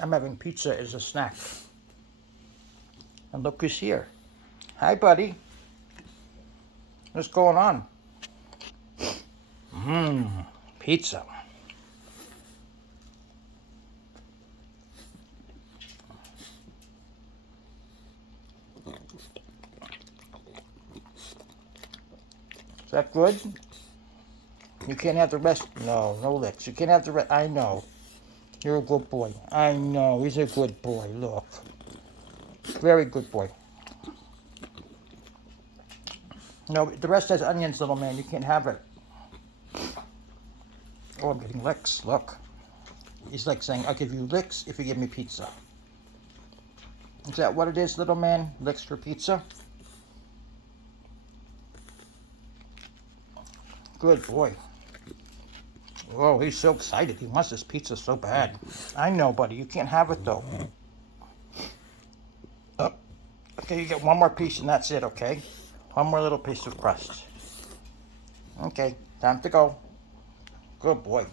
I'm having pizza as a snack. And look who's here. Hi, buddy. What's going on? Pizza. Is that good? You can't have the rest. No, no licks. You can't have the rest. I know. You're a good boy. I know. He's a good boy. Look. Very good boy. No, the rest has onions, little man. You can't have it. Oh, I'm getting licks. Look. He's like saying, I'll give you licks if you give me pizza. Is that what it is, little man? Licks for pizza? Good boy. Oh, he's so excited. He wants this pizza so bad. I know, buddy. You can't have it, though. Oh, okay, you get one more piece and that's it, okay? One more little piece of crust. Okay, time to go. Good boy.